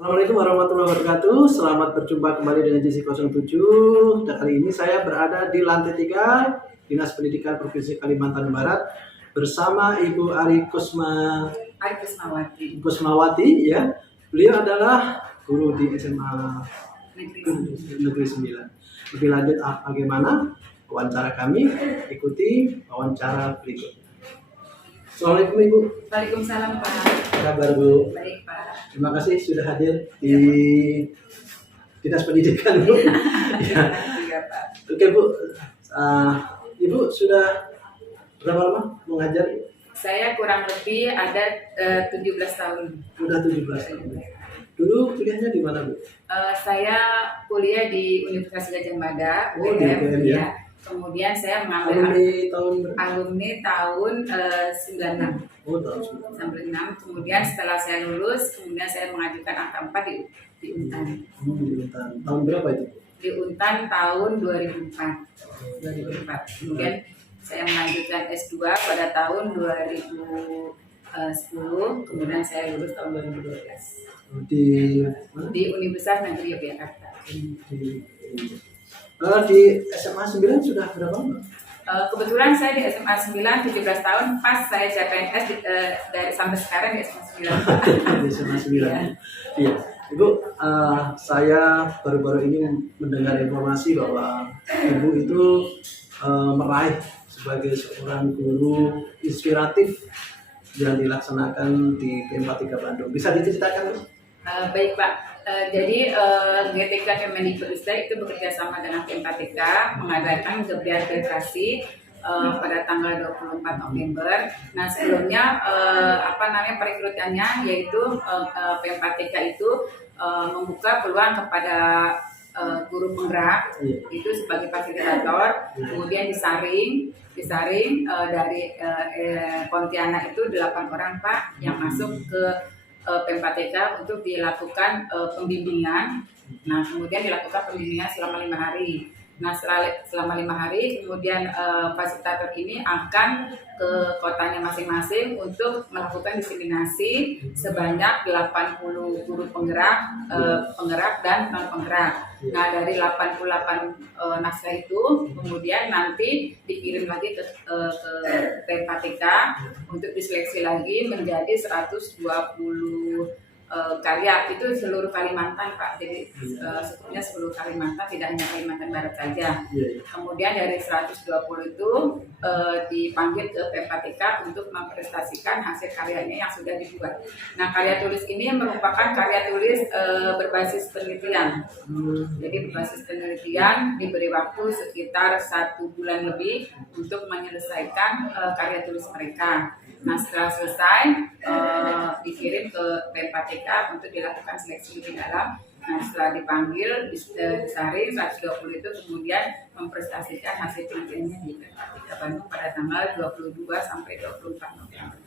Assalamualaikum warahmatullahi wabarakatuh. Selamat berjumpa kembali dengan JC07. Dan kali ini saya berada di lantai 3 Dinas Pendidikan Provinsi Kalimantan Barat bersama Ibu Kusmawati ya. Beliau adalah guru di SMA Negeri 9. Lebih lanjut bagaimana wawancara kami, ikuti wawancara berikut. Assalamualaikum Ibu. Waalaikumsalam Pak. Kabar Bu? Baik Pak. Terima kasih sudah hadir di Dinas Pendidikan Bu. Ya. Iya Pak. Oke Bu, Ibu sudah berapa lama mengajar? Saya kurang lebih ada 17 tahun. Sudah 17 tahun. Dulu kuliahnya di mana Bu? Saya kuliah di Universitas Gadjah Mada, Oh, di UGM ya. Kemudian saya mengambil alumni tahun 96. Oh, tahun 96. Kemudian setelah saya lulus, kemudian saya mengajukan angka 4 di Untan. di Untan. Tahun berapa itu? Di Untan tahun 2004. Kemudian saya melanjutkan S2 pada tahun 2010. Kemudian saya lulus tahun 2012. Di Universitas Negeri Yogyakarta. Di SMA 9 sudah berapa lama? Kebetulan saya di SMA 9 17 tahun, pas saya CPNS dari sampai sekarang di SMA 9. Di SMA 9. Iya. Ibu, saya baru-baru ini mendengar informasi bahwa Ibu itu meraih sebagai seorang guru inspiratif yang dilaksanakan di PM43 Bandung. Bisa diceritakan? Baik Pak. Jadi GTK Kemendikbudristek itu bekerja sama dengan PM43 mengadakan gebiar prestasi pada tanggal 24 November. Nah sebelumnya perekrutannya yaitu PM43 itu membuka peluang kepada guru penggerak itu sebagai fasilitator, kemudian disaring dari Pontianak itu 8 orang Pak yang masuk ke PM43 untuk dilakukan pembimbingan. Nah kemudian dilakukan pembimbingan selama 5 hari. Nah selama 5 hari kemudian fasilitator ini akan ke kotanya masing-masing untuk melakukan diseminasi sebanyak 80 guru penggerak, penggerak dan non penggerak. Nah dari 88 naskah itu kemudian nanti dikirim lagi ke PM43 untuk diseleksi lagi menjadi 120 karya. Itu seluruh Kalimantan Pak, jadi sebetulnya seluruh Kalimantan, tidak hanya Kalimantan Barat saja. Kemudian dari 120 itu dipanggil ke PM43 untuk mempresentasikan hasil karyanya yang sudah dibuat. Nah karya tulis ini merupakan karya tulis berbasis penelitian. Jadi berbasis penelitian, diberi waktu sekitar 1 bulan lebih untuk menyelesaikan karya tulis mereka. Nah setelah selesai dikirim ke PM43 untuk dilakukan seleksi lebih dalam. Nah setelah dipanggil, disaring 120 itu kemudian mempresentasikan hasil penelitiannya di PM43 Bandung pada tanggal 22 sampai 24 November.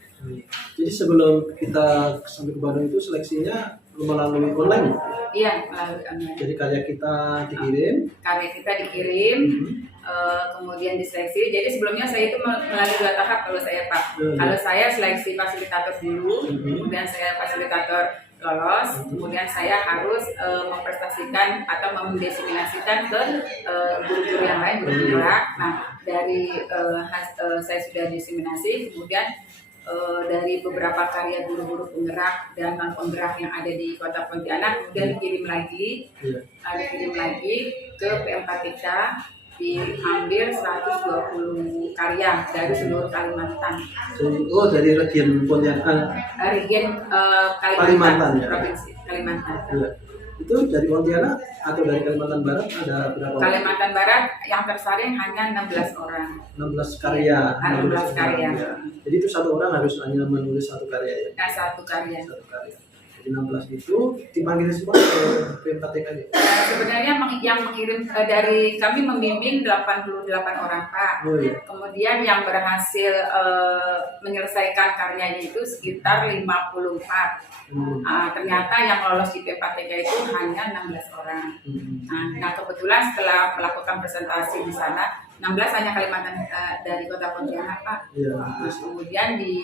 Jadi sebelum kita sampai ke Bandung itu seleksinya melalui online? Iya, melalui online. Jadi karya kita dikirim? Karya kita dikirim. Kemudian diseleksi. Jadi sebelumnya saya itu melalui 2 tahap kalau saya Pak. Kalau saya seleksi fasilitator dulu, kemudian saya fasilitator lolos, kemudian saya harus memprestasikan atau mendesimulasikan ke guru-guru yang lain, guru penggerak. Nah dari saya sudah diseminasi, kemudian dari beberapa karya guru-guru penggerak dan non penggerak yang ada di Kota Pontianak, kemudian dikirim lagi ke PM43. Diambil 120 karya dari seluruh Kalimantan. Oh, dari region Pontianak. Region Kalimantan ya. Provinsi Kalimantan. Ya. Itu dari Pontianak atau dari Kalimantan Barat ada berapa? Kalimantan Barat yang tersaring hanya 16 orang. 16 karya. 16 karya. Ya. Jadi itu satu orang harus hanya menulis 1 karya ya. Nah, 1 karya. 1 karya. Jadi 16 itu dipanggil semua ke PM43 aja. Sebenarnya yang mengirim dari kami membimbing 88 orang Pak. Oh, iya. Kemudian yang berhasil menyelesaikan karyanya itu sekitar 54. Ternyata yang lolos di PM43 itu hanya 16 orang. Nah kebetulan setelah melakukan presentasi di sana, 16 hanya Kalimantan dari Kota Pontianak Pak. Iya. Nah, kemudian di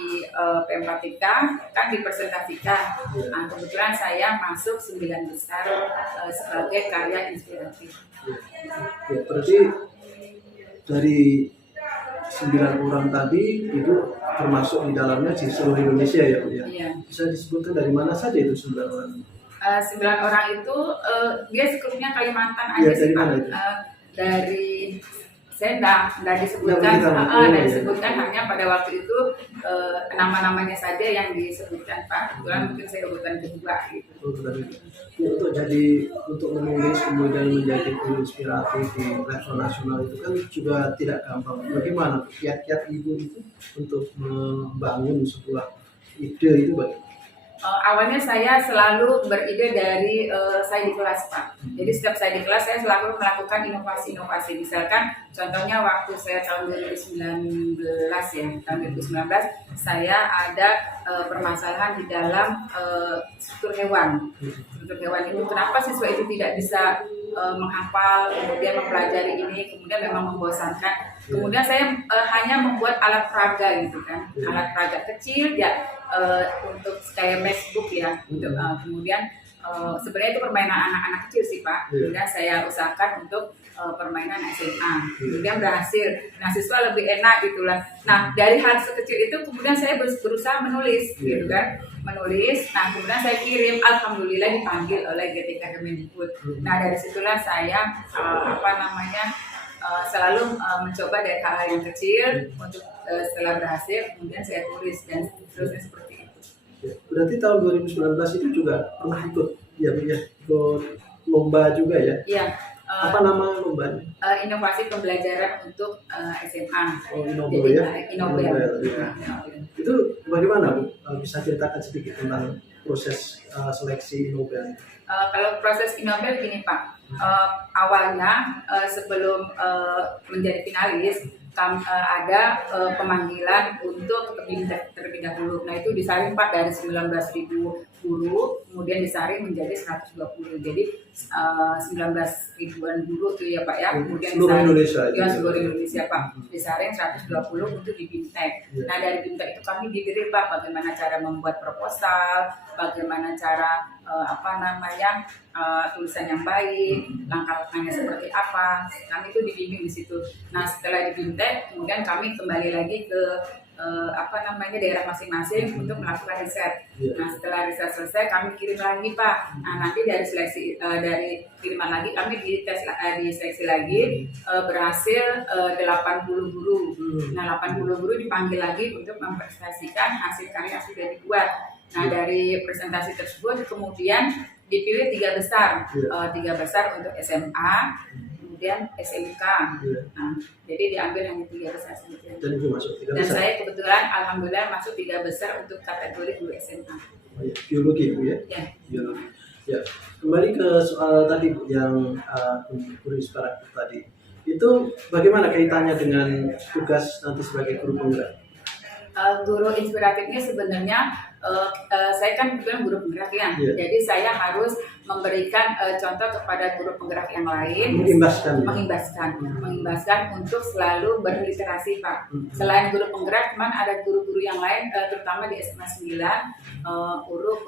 P4TK kan dipresentasikan. Nah, kebetulan saya masuk 9 besar sebagai karya inspiratif. Ya, berarti dari 9 orang tadi itu termasuk di dalamnya di seluruh Indonesia ya Bu ya? Iya. Bisa disebutkan dari mana saja itu 9 orang? 9 orang itu dia sekelumnya Kalimantan aja Iya, sih dari Pak. mana itu? Dari saya nggak disebutkan, Nggak disebutkan hanya pada waktu itu nama-namanya saja yang disebutkan Pak. Kebetulan mungkin saya urutan kedua gitu. Ya, untuk menulis kemudian menjadi guru inspiratif di level nasional itu kan juga tidak gampang. Bagaimana kiat-kiat Ibu itu untuk membangun sebuah ide itu bagaimana? Awalnya saya selalu beride dari saya di kelas Pak. Jadi setiap saya di kelas saya selalu melakukan inovasi-inovasi. Misalkan contohnya waktu saya tahun 2019 ya, tahun 2019 saya ada permasalahan di dalam struktur hewan. Struktur hewan itu kenapa siswa itu tidak bisa menghafal, kemudian mempelajari ini, kemudian memang membosankan. Kemudian saya hanya membuat alat peraga gitu kan, alat peraga kecil ya untuk kayak matchbook ya. Untuk kemudian sebenarnya itu permainan anak-anak kecil sih Pak. Kemudian saya usahakan untuk permainan SMA. Kemudian berhasil. Nah siswa lebih enak gitulah. Nah dari hal sekecil itu kemudian saya berusaha menulis gitu kan, menulis. Nah kemudian saya kirim, alhamdulillah dipanggil oleh GTK Kemendikbud. Nah dari situlah saya selalu mencoba dari hal yang kecil untuk setelah berhasil kemudian saya tulis dan seterusnya seperti itu. Ya, berarti tahun 2019 itu juga pernah ikut ikut lomba juga ya? Iya. Apa nama lombanya? Inovasi pembelajaran untuk SMA. Oh, Jadi ya? Inobel. Ya. Itu bagaimana Bu? Bisa ceritakan sedikit tentang proses seleksi Inobel? Kalau proses Inobel gini Pak, awalnya sebelum menjadi finalis ada pemanggilan untuk terlebih dahulu. Nah itu disaring Pak dari 19.000 guru, kemudian disaring menjadi 120. Jadi 19 ribuan guru tuh ya Pak ya. Kemudian seluruh Indonesia. Ya seluruh Indonesia Pak. Disaring 120 untuk di BIMTEK. Nah dari BIMTEK itu kami diberi Pak bagaimana cara membuat proposal, bagaimana cara tulisan yang baik, langkah-langkahnya seperti apa. Kami itu dibimbing di situ. Nah setelah di BIMTEK, kemudian kami kembali lagi ke daerah masing-masing untuk melakukan riset. Nah setelah riset selesai kami kirim lagi Pak. Nah nanti dari seleksi dari kiriman lagi kami diseleksi lagi berhasil 80 guru. Nah 80 guru dipanggil lagi untuk mempresentasikan hasil karya yang sudah dibuat. Nah dari presentasi tersebut kemudian dipilih 3 besar, 3 besar untuk SMA, kemudian SMK. Nah, jadi diambil yang 3 besar saja. Dan itu masuk 3 besar. Dan saya kebetulan alhamdulillah masuk 3 besar untuk kategori guru SMA. Oh, ya. Biologi Bu ya? Ya. Biologi. Ya. Kembali ke soal tadi Bu yang guru inspiratif tadi. Itu bagaimana kaitannya dengan tugas nanti sebagai guru penggerak? Guru inspiratifnya sebenarnya saya kan kebetulan guru penggerak ya, jadi saya harus memberikan contoh kepada guru penggerak yang lain, mengimbaskan untuk selalu berliterasi Pak. Selain guru penggerak, cuman ada guru-guru yang lain, terutama di SMA 9,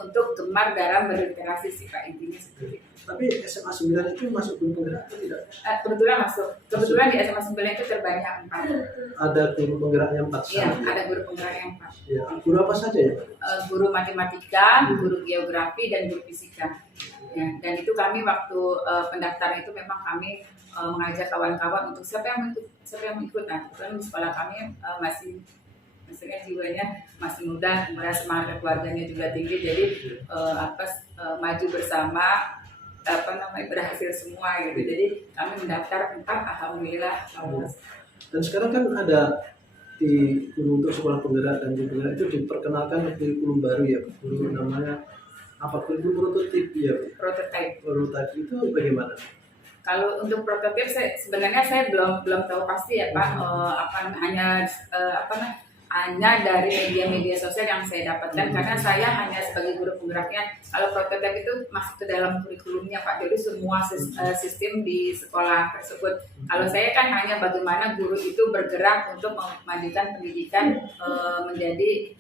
untuk gemar dalam berliterasi sih Pak, intinya seperti itu. Tapi SMA 9 itu masuk guru penggerak atau tidak? Kebetulan masuk. Kebetulan di SMA 9 itu terbanyak 4. Ada guru penggeraknya 4? Iya, ada guru penggerak yang 4. Ya. Guru apa saja ya Pak? Guru matematika, guru geografi, dan guru fisika. Ya, dan itu kami waktu pendaftaran itu memang kami mengajak kawan-kawan untuk siapa yang mengikut. Nah, kebetulan di sekolah kami maksudnya jiwanya masih muda, kemudian semangat keluarganya juga tinggi, jadi maju bersama berhasil semua gitu. Jadi kami mendaftar 4, alhamdulillah lolos. Dan sekarang kan ada di guru untuk sekolah penggerak dan guru penggerak itu diperkenalkan kurikulum baru ya, guru namanya apa, kurikulum prototip ya? Prototipe itu bagaimana? Kalau untuk prototip sebenarnya saya belum tahu pasti ya Pak. hanya dari media-media sosial yang saya dapatkan, karena saya hanya sebagai guru penggeraknya. Kalau prototipe itu masuk ke dalam kurikulumnya Pak, jadi semua sistem di sekolah tersebut. Kalau saya kan hanya bagaimana guru itu bergerak untuk memajukan pendidikan menjadi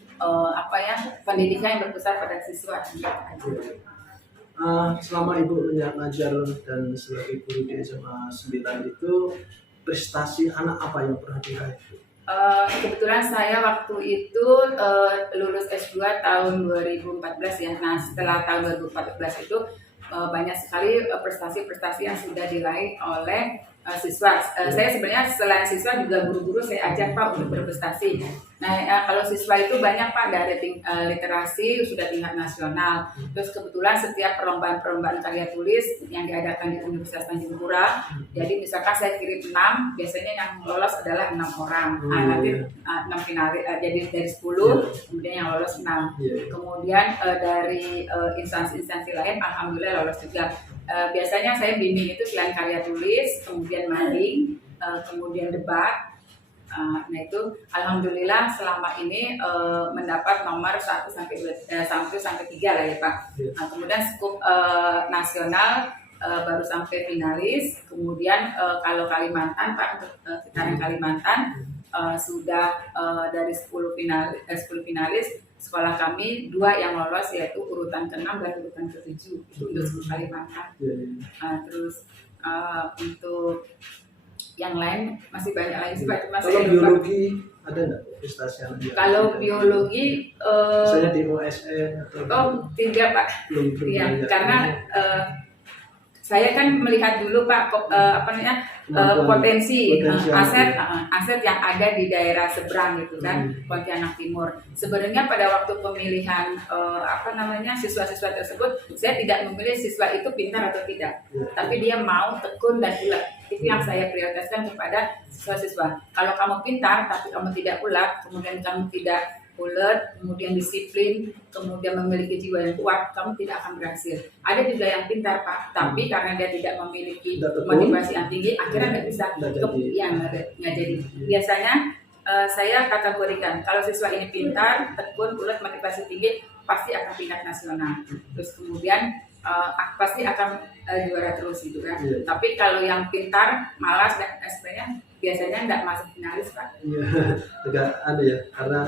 pendidikan yang berpusat pada siswa. Selama Ibu mengajar dan sebagai guru di SMA 9 itu, prestasi anak apa yang pernah diraih? Kebetulan saya waktu itu lulus S2 tahun 2014 ya. Nah, setelah tahun 2014 itu banyak sekali prestasi-prestasi yang sudah diraih oleh siswa. Saya sebenarnya selain siswa juga guru-guru saya ajak Pak untuk berprestasi. Nah, kalau siswa itu banyak Pak, dari literasi sudah tingkat nasional. Terus kebetulan setiap perlombaan karya tulis yang diadakan di Universitas Tanjung Pura, jadi misalkan saya kirim 6, biasanya yang lolos adalah 6 orang. Nanti 6 finalis, jadi dari 10, kemudian yang lolos 6. Kemudian dari instansi-instansi lain, alhamdulillah lolos juga. Biasanya saya bimbing itu selain karya tulis, kemudian mading, kemudian debat. Nah itu alhamdulillah selama ini mendapat nomor 1 sampai 3 lah ya Pak. Nah, kemudian skup nasional baru sampai finalis. Kemudian kalau Kalimantan Pak, untuk sekitaran Kalimantan sudah dari 10 finalis, sekolah kami 2 yang lolos, yaitu urutan ke-6 dan urutan ke-7 itu untuk skup Kalimantan. Terus untuk yang lain masih banyak lagi sih Pak. Kalau biologi ada nggak prestasi yang kalau biologi saya di OSN atau tidak Pak. Iya, karena saya kan melihat dulu Pak potensi aset yang ada di daerah seberang gitu kan, Pontianak Timur. Sebenarnya pada waktu pemilihan siswa-siswa tersebut, saya tidak memilih siswa itu pintar atau tidak, tapi dia mau, tekun dan ulet. Itu yang saya prioritaskan kepada siswa-siswa. Kalau kamu pintar tapi kamu tidak ulet, kemudian kamu tidak ulet, kemudian disiplin, kemudian memiliki jiwa yang kuat, kamu tidak akan berhasil. Ada juga yang pintar Pak, tapi karena dia tidak memiliki motivasi yang tinggi, akhirnya nggak bisa, nggak jadi. Biasanya saya kategorikan, kalau siswa ini pintar, tekun, ulet, motivasi tinggi, pasti akan tingkat nasional. Terus kemudian pasti akan juara terus gitu kan. Tapi kalau yang pintar, malas dan sebagainya, biasanya nggak masuk finalis Pak. Iya, agak ada ya, karena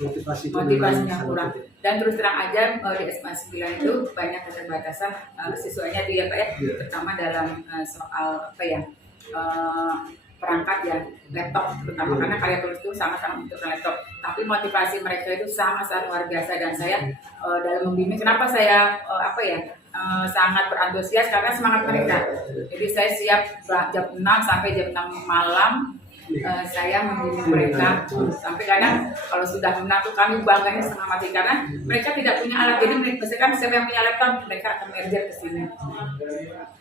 motivasinya kurang. Dan terus terang aja di SMA 9 itu banyak keterbatasan siswanya dia Pak ya, terutama dalam soal perangkat ya, laptop terutama, karena karya tulis itu sama-sama untuk laptop. Tapi motivasi mereka itu sangat luar biasa, dan saya dalam membimbing, kenapa saya sangat berantusias, karena semangat mereka. Jadi saya siap jam 6 sampai jam 6 malam. Saya membimbing mereka sampai kadang kalau sudah menang tuh kami bangganya setengah mati, karena mereka tidak punya alat. Jadi mereka misalkan siapa yang punya laptop, mereka akan merger ke sini.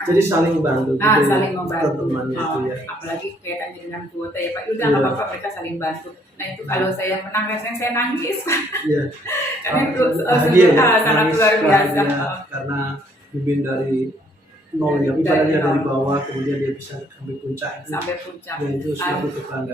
Jadi saling bantu. Saling membantu. Ya. Apalagi kaitannya dengan kuota ya Pak. Udah nggak apa-apa, mereka saling bantu. Nah itu kalau saya menang, rasanya saya nangis. Karena itu sangat luar biasa. Karena bimbing dari nol ya, ibaratnya dari bawah, kemudian dia bisa sampai puncak. Sampai puncak. Ya, itu suatu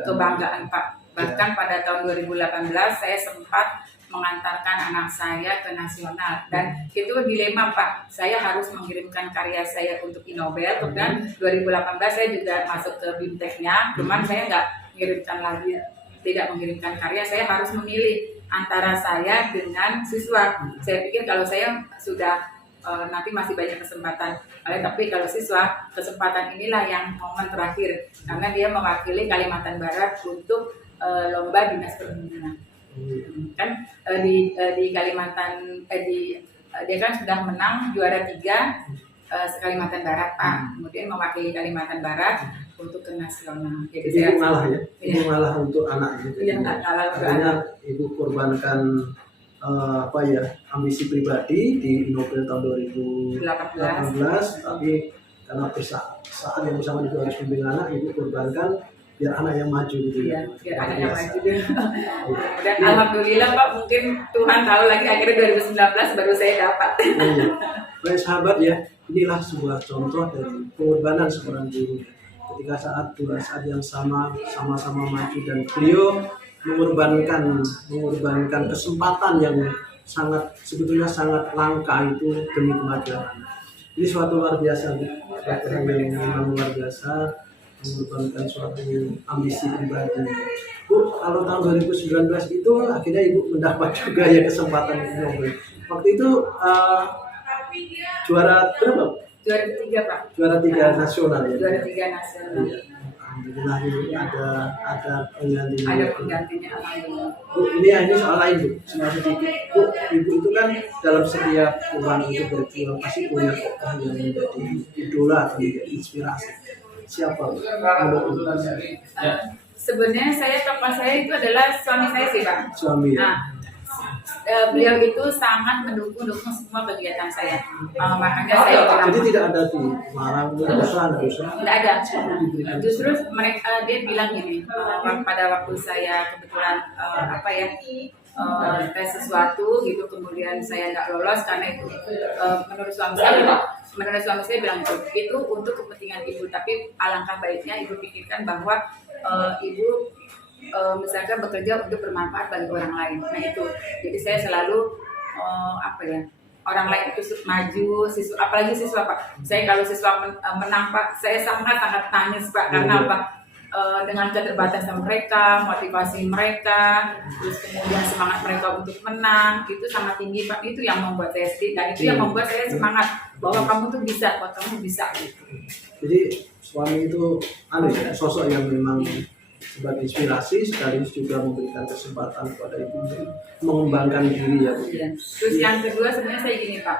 kebanggaan Pak. Bahkan pada tahun 2018 saya sempat mengantarkan anak saya ke nasional, dan itu dilema Pak. Saya harus mengirimkan karya saya untuk Inobel, kemudian 2018 saya juga masuk ke BIMTEK-nya, cuman saya nggak tidak mengirimkan karya. Saya harus memilih antara saya dengan siswa. Saya pikir kalau saya sudah nanti masih banyak kesempatan. Tapi kalau siswa, kesempatan inilah yang momen terakhir, karena dia mewakili Kalimantan Barat untuk lomba dinas perhubungan. Kan di Kalimantan dia kan sudah menang juara 3 Kalimantan Barat Pak. Kemudian mewakili Kalimantan Barat untuk ke nasional. Jadi saya ngalah untuk anak gitu. Iya, ngalah untuk karena anak. Ibu korbankan ambisi pribadi di Inobel tahun 2018, tapi karena saat yang bersama juga harus membimbing anak, Ibu korbankan biar anak yang maju gitu ya. Biar anak yang maju. Dan alhamdulillah Pak, mungkin Tuhan tahu lagi, akhirnya 2019 baru saya dapat. Baik sahabat ya, inilah sebuah contoh dari pengorbanan seorang guru. Ketika saat yang sama-sama maju, dan beliau mengorbankan kesempatan yang sebetulnya sangat langka itu demi kemajuan. Ini suatu luar biasa, Bu. Suatu hal yang memang luar biasa, mengorbankan suatu ambisi pribadi. Bu, kalau tahun 2019 itu akhirnya Ibu mendapat juga ya kesempatan Nobel. Waktu itu juara berapa? Juara 3 Pak. Juara 3 nasional ya. Juara 3 nasional. Iya. Alhamdulillah ini ada penggantinya. Ada penggantinya alhamdulillah. Bu, ini soal lain Bu, cuma sedikit. Bu, Ibu itu kan dalam setiap orang itu berjuang pasti punya tokoh yang menjadi idola atau menjadi inspirasi. Siapa Bu? Menurut Ibu? Sebenarnya tokoh saya itu adalah suami saya sih Pak. Suami ya? Nah, beliau itu sangat mendukung semua kegiatan saya. Makanya saya bilang, jadi tidak ada di Malang, tidak ada. Justru dia bilang gini, pada waktu saya kebetulan tes sesuatu gitu, kemudian saya nggak lolos karena itu menurut suami saya bilang itu untuk kepentingan ibu, tapi alangkah baiknya ibu pikirkan bahwa ibu misalkan bekerja untuk bermanfaat bagi orang lain. Nah itu, jadi saya selalu orang lain itu maju, apalagi siswa Pak. Saya kalau siswa menang Pak, saya sangat tangis Pak, karena apa? Dengan keterbatasan mereka, motivasi mereka, terus kemudian semangat mereka untuk menang itu sangat tinggi Pak. Itu yang membuat saya sedih dan itu yang membuat saya semangat bahwa kamu tuh bisa, bahwa kamu bisa. Gitu. Jadi suami itu sosok yang memang sebagai inspirasi sekaligus juga memberikan kesempatan kepada ibu untuk mengembangkan diri ya Bu. Ya. Terus yang kedua sebenarnya saya gini Pak,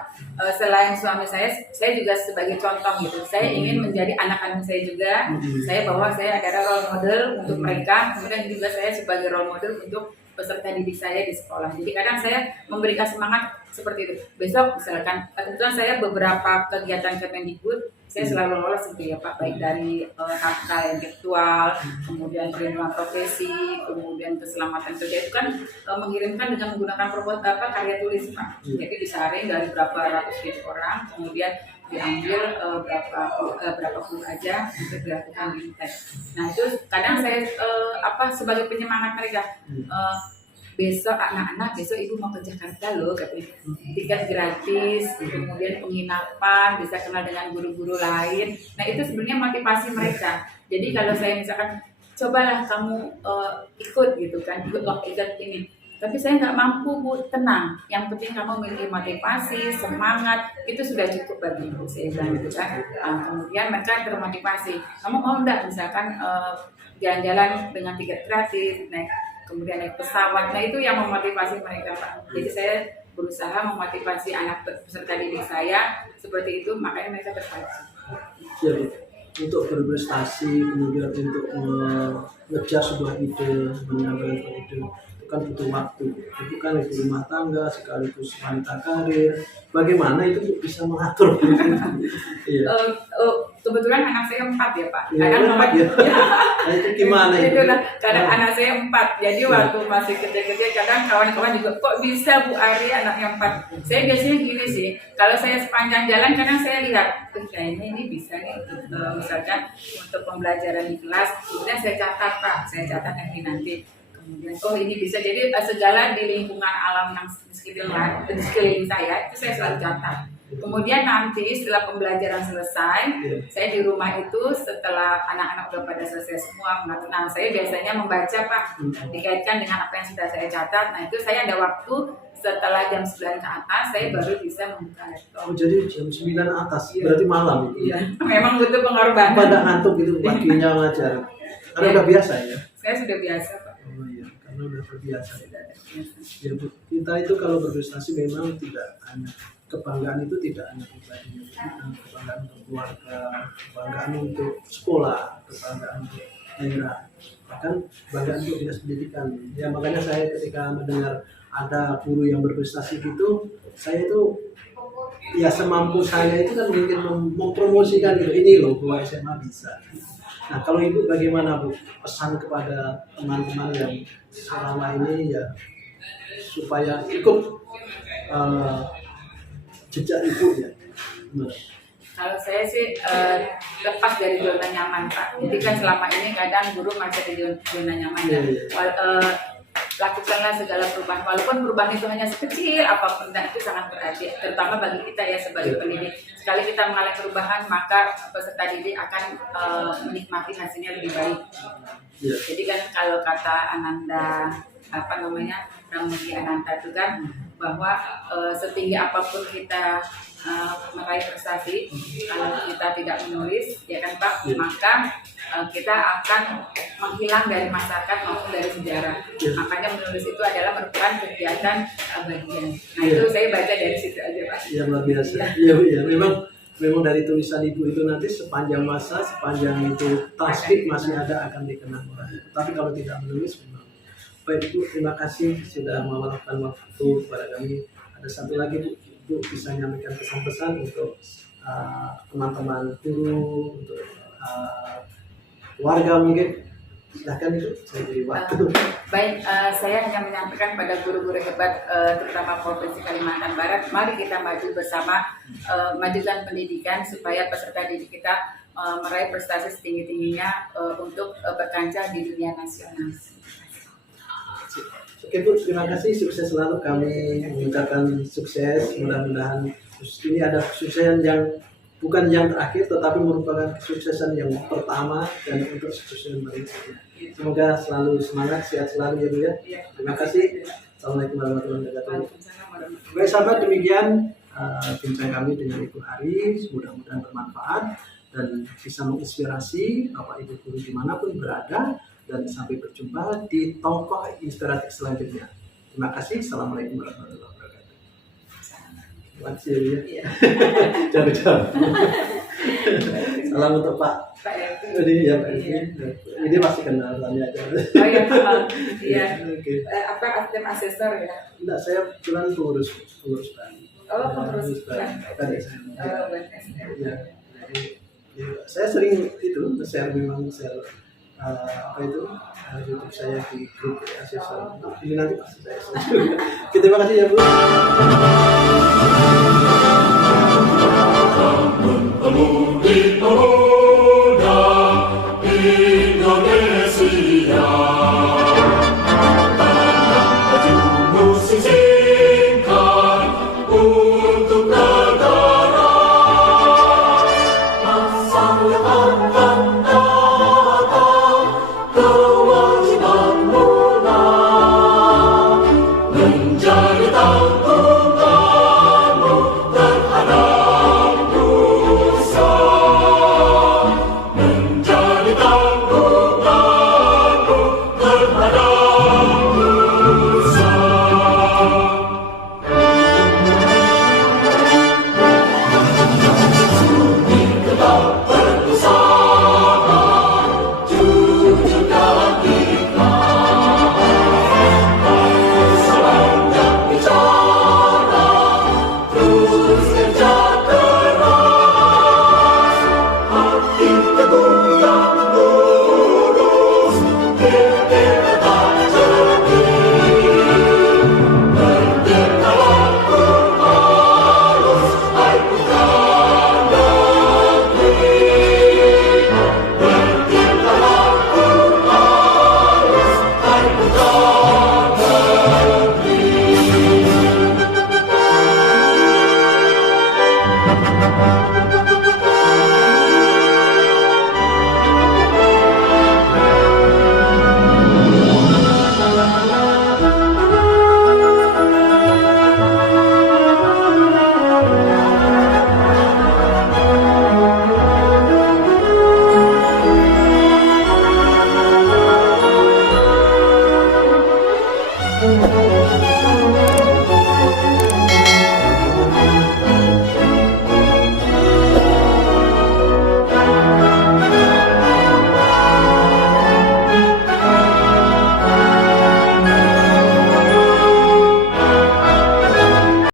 selain suami saya juga sebagai contoh gitu. Saya ingin menjadi anak kandung saya juga. Saya bahwa saya adalah role model untuk mereka. Kemudian juga saya sebagai role model untuk peserta didik saya di sekolah. Jadi kadang saya memberikan semangat seperti itu. Besok misalkan, kebetulan saya beberapa kegiatan Kemendikbud, saya selalu lolos gitu ya Pak, baik dari naskah intelektual, kemudian perlindungan profesi, kemudian keselamatan kerja itu kan mengirimkan dengan menggunakan karya tulis Pak. Jadi disaring dari berapa ratus ribu orang, kemudian diambil berapa puluh aja untuk dilakukan di tes. Nah itu kadang saya sebagai penyemangat mereka. Besok anak-anak, besok ibu mau ke Jakarta loh, katanya tiket gratis, kemudian penginapan, bisa kenal dengan guru-guru lain. Nah itu sebenarnya motivasi mereka. Jadi kalau saya misalkan cobalah kamu ikut gitu kan, ikut ini. Tapi saya nggak mampu Bu, tenang. Yang penting kamu memiliki motivasi, semangat, itu sudah cukup bagi ibu, saya bilang gitu kan. Kemudian mereka termotivasi. Kamu mau nggak misalkan jalan-jalan dengan tiket gratis, kemudian naik pesawat. Nah itu yang memotivasi mereka Pak. Jadi saya berusaha memotivasi anak peserta didik saya seperti itu, makanya mereka berpacu. Ya, untuk berprestasi, kemudian untuk mengejar sebuah ide, menyampaikan ide, itu kan butuh waktu. Itu kan ibu rumah tangga sekaligus wanita karir. Bagaimana itu bisa mengatur? Iya. Kebetulan anak saya 4 ya Pak. Kadang 4 ya. Nah, itu gimana itu? Kadang anak saya 4. Jadi waktu masih kecil-kecil kadang kawan-kawan juga kok bisa Bu Ari anaknya 4. Saya biasanya gini sih. Kalau saya sepanjang jalan kadang saya lihat kayaknya ini bisa nih. Misalkan untuk pembelajaran di kelas, kemudian saya catat Pak. Saya catat nanti. Kemudian ini bisa. Jadi segala di lingkungan alam yang di sekeliling saya itu saya selalu catat. Kemudian nanti setelah pembelajaran selesai, saya di rumah itu setelah anak-anak udah pada selesai semua, nah saya biasanya membaca Pak, dikaitkan dengan apa yang sudah saya catat. Nah itu saya ada waktu setelah jam 9 ke atas, saya baru bisa membuka laptop. Oh jadi jam 9 atas, berarti malam itu? Iya, memang butuh pengorbanan. Pada ngantuk itu paginya ngajar, karena udah biasa ya? Saya sudah biasa Pak. Oh iya, karena udah terbiasa. Ya, kita itu kalau berprestasi memang tidak hanya kebanggaan itu tidak hanya pribadi, kebanggaan untuk keluarga, kebanggaan untuk sekolah, kebanggaan untuk daerah, bahkan kebanggaan untuk dinas pendidikan. Ya makanya saya ketika mendengar ada guru yang berprestasi gitu, saya itu ya semampu saya itu kan mungkin mempromosikan gitu, ini loh bahwa SMA bisa. Nah kalau ibu bagaimana Bu, pesan kepada teman-teman yang selama ini ya supaya ikut jejak ibu ya? Kalau saya sih lepas dari zona nyaman Pak. Jadi kan selama ini kadang guru masih di zona nyaman ya. lakukanlah segala perubahan, walaupun perubahan itu hanya sekecil apapun, dan itu sangat berarti, terutama bagi kita ya sebagai pendidik. Sekali kita mengalami perubahan, maka peserta didik akan menikmati hasilnya lebih baik. Jadi kan kalau kata Ananda Pramudia Ananta itu kan bahwa setinggi apapun kita meraih prestasi, kalau kita tidak menulis, ya kan Pak, maka kita akan menghilang dari masyarakat maupun dari sejarah. Makanya menulis itu adalah merupakan kegiatan bagian. Nah itu saya baca dari situ aja Pak. Ya luar biasa. Iya, memang dari tulisan Ibu itu nanti sepanjang masa, sepanjang itu tasbih masih ada akan dikenang orang. Tapi kalau tidak menulis memang. Baik Ibu, terima kasih sudah meluangkan waktu kepada kami. Ada satu lagi Bu bisa menyampaikan pesan-pesan untuk teman-teman guru, untuk warga mungkin. Silahkan Ibu, saya beri waktu. Baik, saya hanya menyampaikan pada guru-guru hebat, terutama Provinsi Kalimantan Barat, mari kita maju bersama, majukan pendidikan supaya peserta didik kita meraih prestasi setinggi-tingginya untuk berkancah di dunia nasional. Oke Bu, terima kasih, sukses selalu. Kami mengucapkan sukses, mudah-mudahan ini ada kesuksesan yang bukan yang terakhir, tetapi merupakan kesuksesan yang pertama dan untuk kesuksesan berikutnya. Semoga selalu semangat, sehat selalu ya Bu ya. Terima kasih. Assalamualaikum warahmatullahi wabarakatuh. Baik sahabat, demikian bincang kami dengan Ibu Haris, mudah-mudahan bermanfaat dan bisa menginspirasi Bapak Ibu guru dimanapun berada, dan sampai berjumpa di tokoh inspiratif selanjutnya. Terima kasih. Assalamualaikum warahmatullahi wabarakatuh. Selamat siang ya. Jauh-jauh. Salam untuk Pak. Ini ya Pak. Ini masih kenal tanya aja. Oh iya, iya. Oke. Apa aktif asesor ya? Enggak, saya kebetulan pengurus Pak. Oh, pengurus Pak. Ya. Saya sering itu share, memang share YouTube saya di grup asesor. Ini nanti pasti saya share. Terima kasih ya Bu.